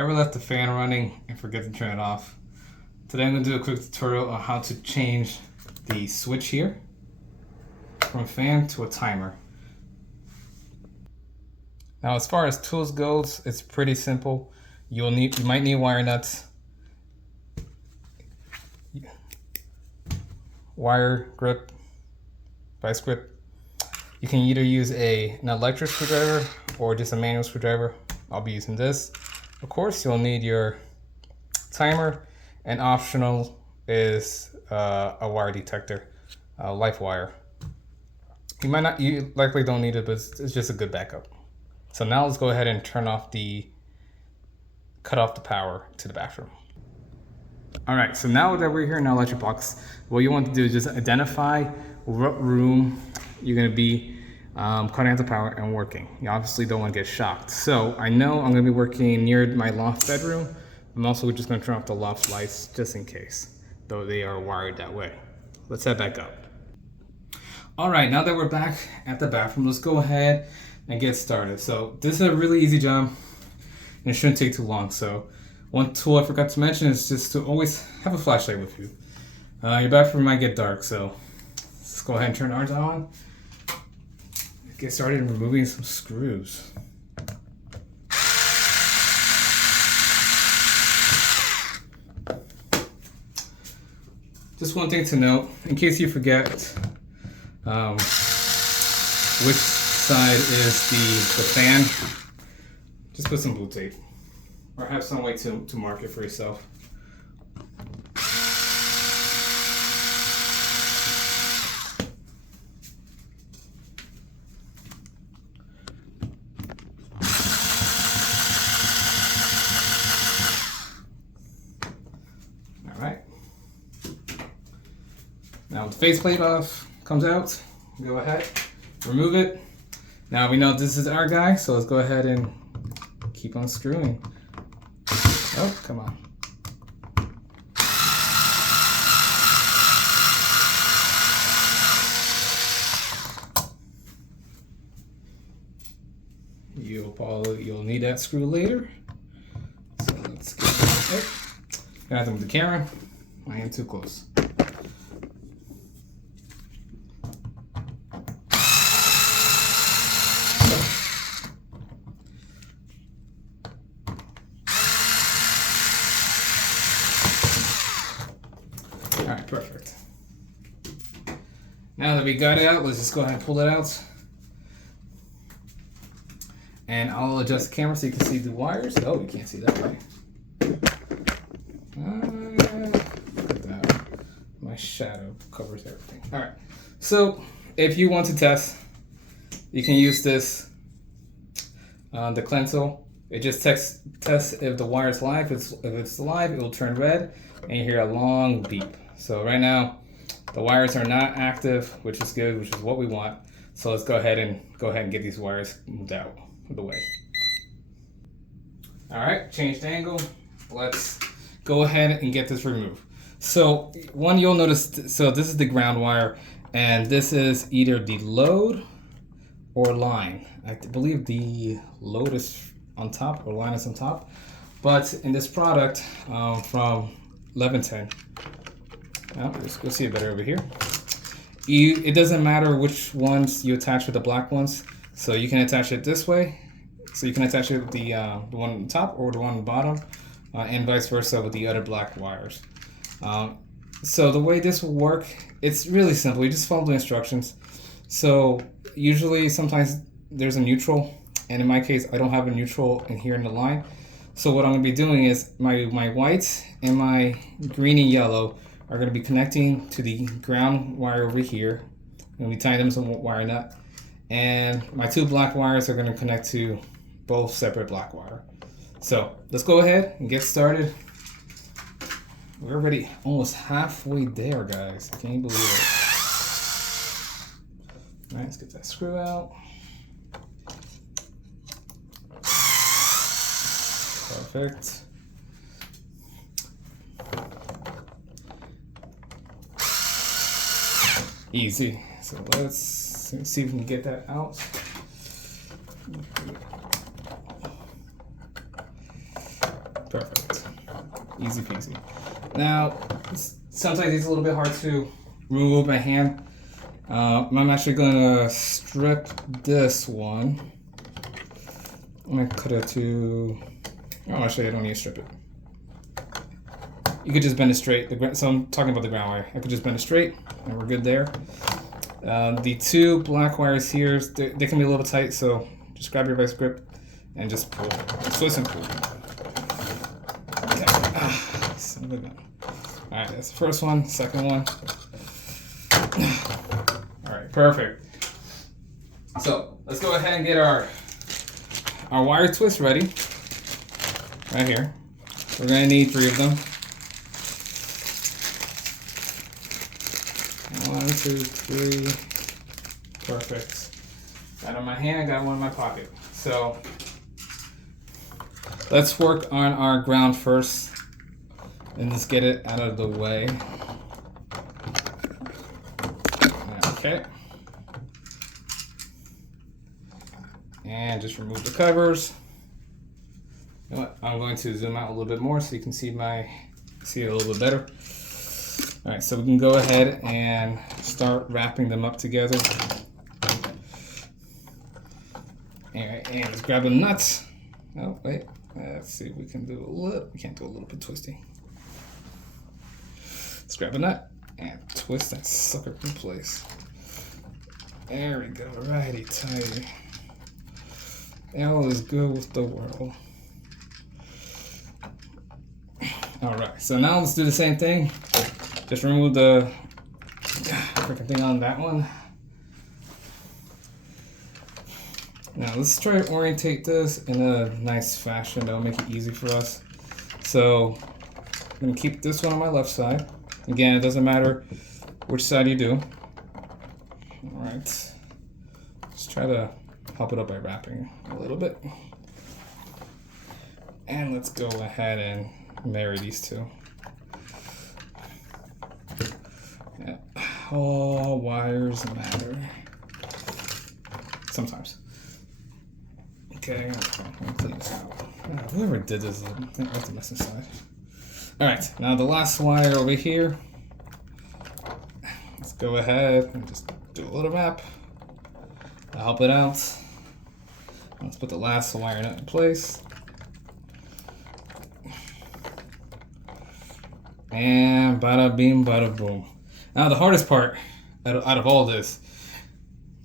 Ever left the fan running and forget to turn it off? Today I'm going to do a quick tutorial on how to change the switch here from fan to a timer. Now as far as tools goes, it's pretty simple. You might need wire nuts, wire grip, vice grip. You can either use an electric screwdriver or just a manual screwdriver. I'll be using this. Of course, you'll need your timer, and optional is a wire detector, live wire. You likely don't need it, but it's just a good backup. So now let's go ahead and cut off the power to the bathroom. All right, so now that we're here in our electric box, what you want to do is just identify what room you're gonna be cutting out the power and working. You obviously don't want to get shocked. So I know I'm gonna be working near my loft bedroom. I'm also just gonna turn off the loft lights just in case, though they are wired that way. Let's head back up. All right, now that we're back at the bathroom, let's go ahead and get started. So this is a really easy job and it shouldn't take too long. So one tool I forgot to mention is just to always have a flashlight with you. Your bathroom might get dark, so let's go ahead and turn ours on. Get started removing some screws. Just one thing to note, in case you forget which side is the fan, just put some blue tape or have some way to mark it for yourself. Now the faceplate comes out, go ahead, remove it. Now we know this is our guy, so let's go ahead and keep on screwing. Oh, come on. You'll need that screw later. So let's get it. Gonna have to move the camera. I am too close. All right, perfect. Now that we got it out, let's just go ahead and pull it out. And I'll adjust the camera so you can see the wires. Oh, you can't see that way. Look at that. My shadow covers everything. All right. So if you want to test, you can use this, the cleansel. It just tests if the wire is live. If it's live, it will turn red, and you hear a long beep. So right now, the wires are not active, which is good, which is what we want. So let's go ahead and get these wires moved out of the way. All right, changed angle. Let's go ahead and get this removed. So one, you'll notice, so this is the ground wire, and this is either the load or line. I believe the load is on top or line is on top. But in this product from Leviton, we'll see it better over here. It doesn't matter which ones you attach with the black ones. So you can attach it this way. So you can attach it with the one on top or the one on the bottom, and vice versa with the other black wires. So the way this will work, it's really simple. You just follow the instructions. So usually, sometimes there's a neutral, and in my case, I don't have a neutral in here in the line. So what I'm going to be doing is my white and my green and yellow are going to be connecting to the ground wire over here. I'm going to be tying them to a wire nut. And my two black wires are going to connect to both separate black wire. So let's go ahead and get started. We're already almost halfway there, guys. Can you believe it? All right, let's get that screw out. Perfect. Easy. So let's see if we can get that out. Perfect. Easy peasy. Now, sometimes it's a little bit hard to remove my hand. I'm actually gonna strip this one. I'm gonna cut it to. Oh, actually, I don't need to strip it. You could just bend it straight. So I'm talking about the ground wire. I could just bend it straight, and we're good there. The two black wires here, they can be a little tight, so just grab your vice grip and just pull. Twist and pull. Okay. Son of a gun. All right, that's the first one. Second one. All right, perfect. So let's go ahead and get our wire twist ready. Right here. We're gonna need 3 of them. 1, 2, 3. Perfect. Got on my hand, got one in my pocket. So let's work on our ground first and just get it out of the way. Okay. And just remove the covers. You know what? I'm going to zoom out a little bit more so you can see it a little bit better. All right, so we can go ahead and start wrapping them up together. All right, and let's grab the nuts. Oh wait, let's see if we can do a little. We can't do a little bit twisting. Let's grab a nut and twist that sucker in place. There we go, righty tighty. All is good with the world. All right, so now let's do the same thing. Just remove the freaking thing on that one. Now let's try to orientate this in a nice fashion that'll make it easy for us. So I'm gonna keep this one on my left side. Again, it doesn't matter which side you do. All right, let's try to help it up by wrapping a little bit. And let's go ahead and marry these two. Yeah. All wires matter. Sometimes. Okay, let me clean this out. Whoever did this, I think that's a mess inside. Alright, now the last wire over here. Let's go ahead and just do a little wrap. I'll help it out. Let's put the last wire nut in place. And bada bing, bada boom. Now the hardest part out of all this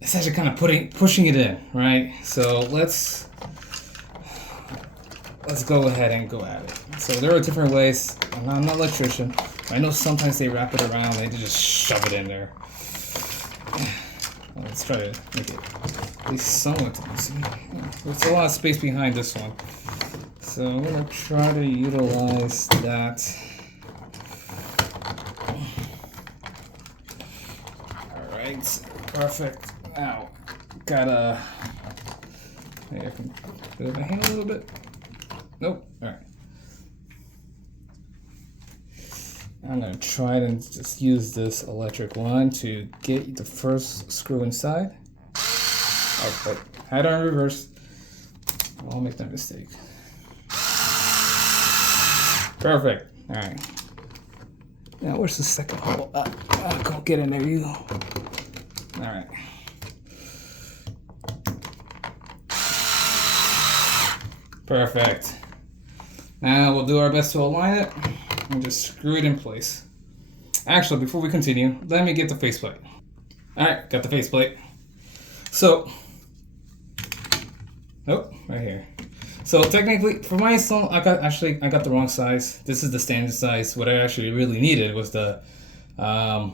is actually kind of pushing it in, right? So let's go ahead and go at it. So there are different ways. I'm not an electrician. I know sometimes they wrap it around, they just shove it in there. Well, let's try to make it at least somewhat easy. There's a lot of space behind this one. So I'm gonna try to utilize that. Alright, perfect. Now, gotta, maybe I can put it in my hand a little bit. Nope, alright. I'm gonna try to just use this electric one to get the first screw inside. Oh, wait, had it on reverse. I'll make that mistake. Perfect, alright. Now, where's the second hole? Go get in there, you. Alright. Perfect. Now we'll do our best to align it and just screw it in place. Actually, before we continue, let me get the faceplate. Alright, got the faceplate. So, oh, right here. So technically, for my install, I got the wrong size. This is the standard size. What I actually really needed was the, I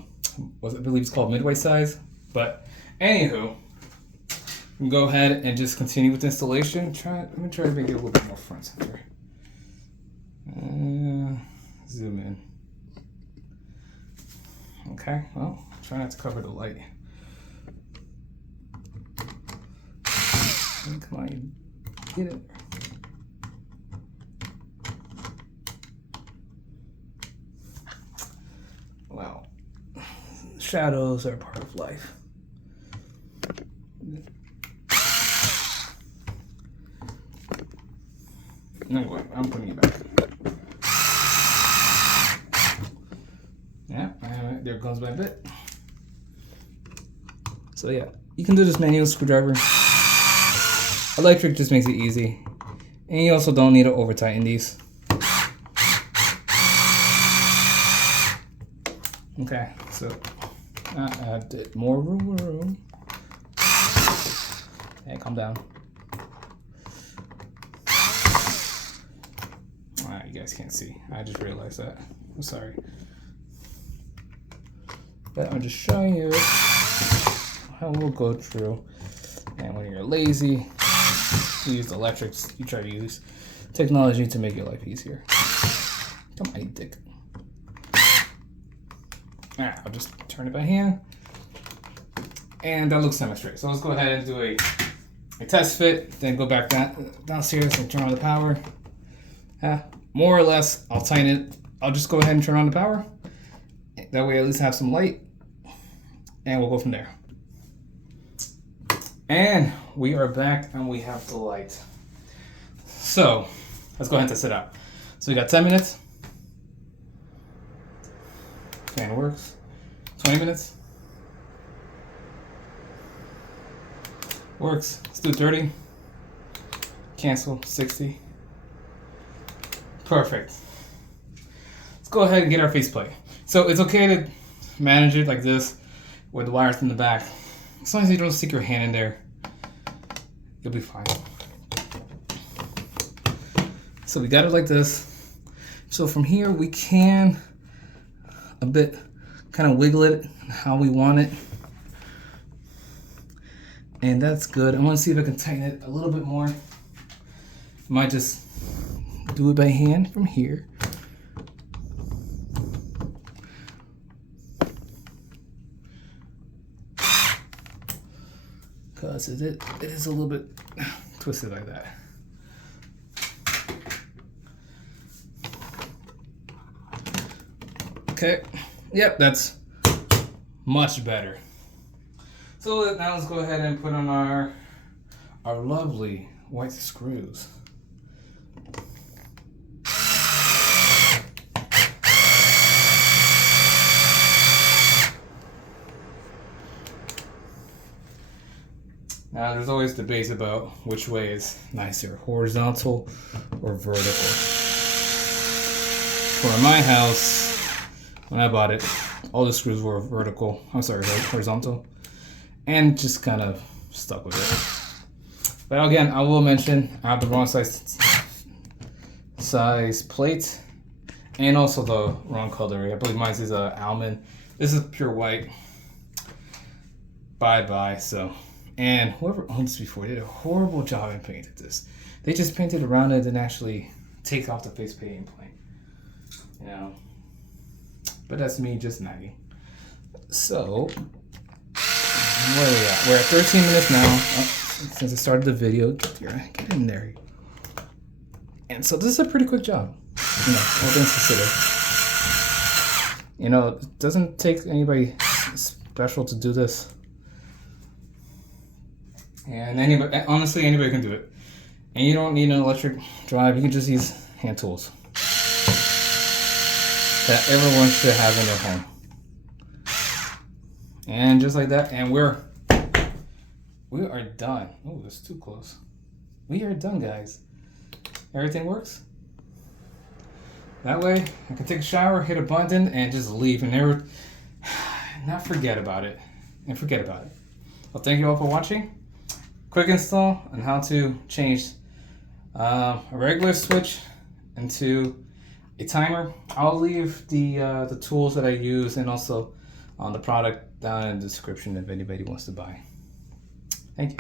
believe it's called midway size. But anywho, we can go ahead and just continue with the installation. Let me try to make it a little bit more front center. Zoom in. Okay, well, try not to cover the light. Come on, you get it. Well, shadows are part of life. No, I'm putting it back. Yeah, there goes my bit. So yeah, you can do this manual screwdriver. Electric just makes it easy. And you also don't need to over tighten these. Okay, so I did more room. Hey, calm down. Alright, you guys can't see. I just realized that. I'm sorry. But I'm just showing you how we'll go through. And when you're lazy, you use electrics. You try to use technology to make your life easier. Come on, you dick. Alright, I'll just turn it by hand. And that looks semi-straight. So let's go ahead and do a test fit, then go back downstairs and turn on the power. More or less, I'll tighten it. I'll just go ahead and turn on the power. That way I at least have some light. And we'll go from there. And we are back and we have the light. So let's go ahead and test it out. So we got 10 minutes. Fan works. 20 minutes. Works. Let's do 30. Cancel. 60. Perfect. Let's go ahead and get our faceplate. So it's okay to manage it like this with the wires in the back. As long as you don't stick your hand in there, you'll be fine. So we got it like this. So from here we can a bit kind of wiggle it how we want it. And that's good. I want to see if I can tighten it a little bit more. Might just do it by hand from here. Because it is a little bit twisted like that. Okay, yep, that's much better. So now let's go ahead and put on our lovely white screws. Now there's always debates about which way is nicer, horizontal or vertical. For my house, when I bought it, all the screws were vertical. I'm sorry, horizontal. And just kind of stuck with it. But again, I will mention I have the wrong size plate and also the wrong color. I believe mine is almond. This is pure white. Bye. So, and whoever owned this before did a horrible job in painting this. They just painted around it and actually take off the face painting plate. You know. But that's me just nagging. So, where are we at? We're at 13 minutes now. Since I started the video, get in there. And so this is a pretty quick job. You know, all things considered. You know, it doesn't take anybody special to do this. And honestly, anybody can do it. And you don't need an electric drive. You can just use hand tools that everyone should have in their home. And just like that, and we are done. Oh, that's too close. We are done, guys. Everything works. That way, I can take a shower, hit a button, and just leave, and never, not forget about it. And forget about it. Well, thank you all for watching. Quick install on how to change a regular switch into a timer. I'll leave the tools that I use and also on the product down in the description if anybody wants to buy. Thank you.